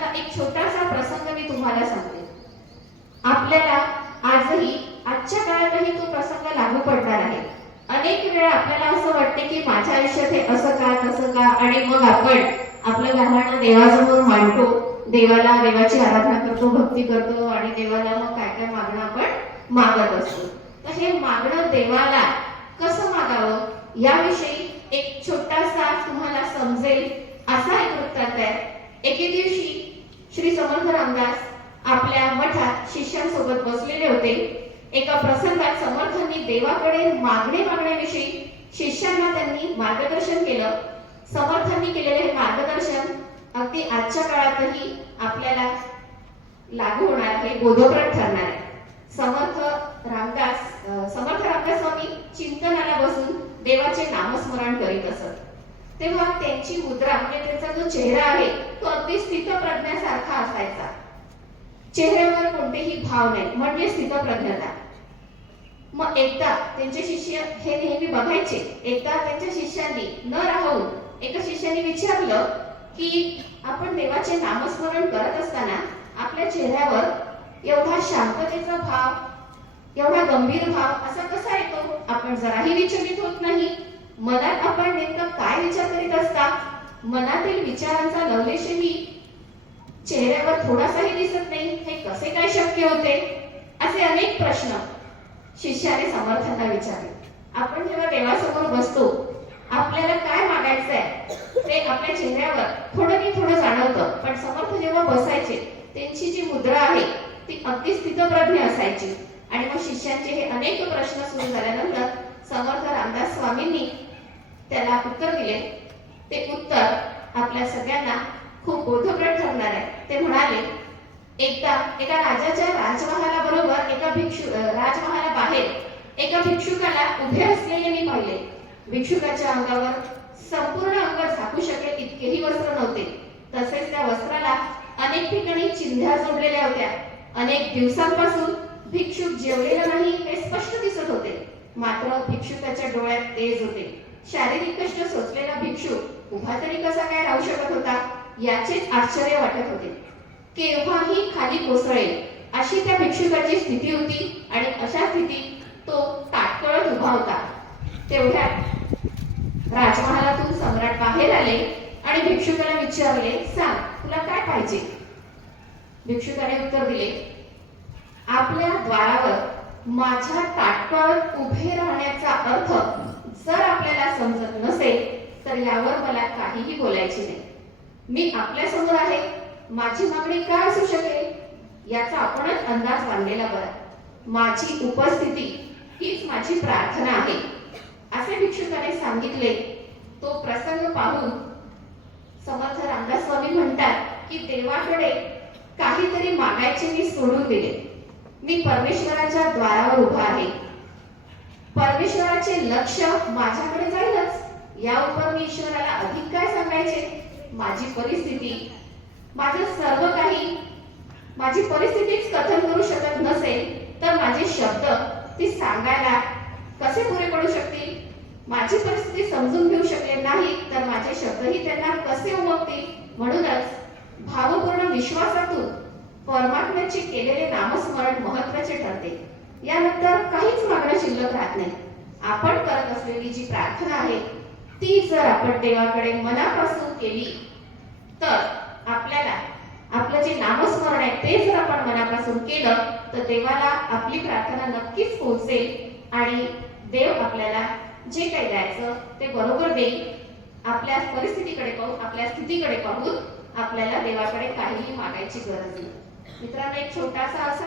त्याच्यातला एक छोटासा प्रसंग मी तुम्हाला सांगते. आपल्याला आजही आजच्या काळातही तो प्रसंग लागू पडणार आहे. अनेक वेळा आपल्याला असं वाटते की माझ्या आयुष्यात हे असं का तसं का आणि मग आपण आपलं गाभाणं देवासमोर मांडतो. देवाला देवाची आराधना करतो भक्ती करतो आणि देवाला मग काय काय मागणं आपण मागत असतो. तर हे मागणं देवाला कसं मागावं? याविषयी एक छोटासा तुम्हाला समजेल असा एक वृत्तात आहे. एके दिवशी श्री समर्थ रामदास आपल्या मठात शिष्यांसोबत बसलेले होते. एका प्रसंगात समर्थांनी देवाकडे मागणे मागण्याविषयी शिष्यांना त्यांनी मार्गदर्शन केलं. समर्थांनी केलेले हे मार्गदर्शन अगदी आजच्या काळातही आपल्याला लागू होणार हे बोधप्रद ठरणार आहे. समर्थ रामदास समर्थ रामदास स्वामी चिंतनाला बसून देवाचे नामस्मरण करीत असत. तेव्हा त्यांची मुद्रा म्हणजे त्यांचा जो चेहरा आहे तो अगदी स्थितप्रज्ञासारखा असायचा. चेहऱ्यावर कोणतेही भाव नाही म्हणजे स्थितप्रज्ञता मग एकदा त्यांचे शिष्य हे नेहमी बघायचे. एकदा त्यांच्या शिष्यांनी न राहून एका शिष्याने विचारलं की आपण देवाचे नामस्मरण करत असताना आपल्या चेहऱ्यावर एवढा शांततेचा भाव एवढा गंभीर भाव असा कसा येतो? आपण जराही विचलित होत नाही. मनात आपण नेमकं काय विचार करीत असता? मनातील विचारांचा लवलेशही चेहऱ्यावर थोडासाही दिसत नाही. हे कसे काय शक्य होते? असे अनेक प्रश्न शिष्याने समर्थांना विचारले. आपण जेव्हा देवासमोर बसतो आपल्याला काय मागायचं आहे ते आपल्या चेहऱ्यावर थोडं की थोडं जाणवतं. पण समर्थ जेव्हा बसायचे त्यांची जी मुद्रा आहे ती अगदी स्थितप्रज्ञ असायची. आणि मग शिष्यांचे हे अनेक प्रश्न सुरू झाल्यानंतर समर्थ रामदास स्वामींनी त्याला उत्तर दिले. ते उत्तर आपल्या सगळ्यांना खूप बोधप्रद ठरणार आहे. ते म्हणाले एकदा एका राजाच्या राजमहाला बरोबर एका भिक्षु राजमहाला बाहेर एका भिक्षुकाला उभे असलेले मी पाहिले. भिक्षुकाच्या अंगावर संपूर्ण अंग झाकू शकेल इतकेही वस्त्र नव्हते. तसेच त्या वस्त्राला अनेक ठिकाणी चिंध्या जोडलेल्या होत्या. अनेक दिवसांपासून भिक्षुक जेवलेला नाही हे स्पष्ट दिसत होते. मात्र भिक्षुकाच्या डोळ्यात तेज होते. शारीरिक कष्ट सोचलेला भिक्षुक उभा तरी कसा काय राहू शकत होता? याचेच आश्चर्य वाटत होते. केव्हाही खाली कोसळेल अशी त्या भिक्षुकाची स्थिती होती आणि अशा स्थितीत तो ताटकळत उभा होता. तेवढ्यात राजमहालातून सम्राट बाहेर आले आणि भिक्षुकाला विचारले सांग तुला काय पाहिजे? भिक्षुकाने उत्तर दिले आपल्या द्वारावर माझ्या ताटकळत उभे राहण्याचा अर्थ जर आपल्याला समजत नसेल तर यावर मला काहीही बोलायचे नाही. मी आपल्यासमोर आहे. माझी मागणी काय असू शकेल? याचा आपणच अंदाज बांधलेला बरा. माझी उपस्थिती हीच माझी प्रार्थना आहे. असे भिक्षुकाने सांगितले. तो प्रसंग पाहून समर्थ रामदास स्वामी म्हणतात की देवाकडे काहीतरी मागायचे मी सोडून दिले. मी परमेश्वराच्या द्वारावर उभा आहे. परमेश्वराचे लक्ष माझ्याकडे जाईलच. या उपर मी ईश्वराला अधिक काय सांगायचे? माझी परिस्थिती. माझं सर्व काही. माझी परिस्थितीच कथन करू शकत नसेल तर माझे शब्द ती सांगायला कसे पुरे पडू शकतील? माझी परिस्थिती समजून घेऊ शकले नाही तर माझे शब्दही त्यांना कसे उमगतील? म्हणूनच भावपूर्ण विश्वासातून परमात्म्याचे केलेले नामस्मरण महत्त्वाचे ठरते. यानंतर काहीच मागणं शिल्लक राहत नाही. आपण करत असलेली जी प्रार्थना आहे ती जर आपण देवाकडे मनापासून केली तर आपल्याला आपलं जे नामस्मरण आहे ते जर आपण मनापासून केलं तर देवाला आपली प्रार्थना नक्कीच पोहोचेल आणि देव आपल्याला जे काही द्यायचं ते बरोबर देईल. आपल्या परिस्थितीकडे पाहून आपल्या स्थितीकडे पाहून आपल्याला देवाकडे काहीही मागायची गरज नाही. मित्रांनो एक छोटासा असा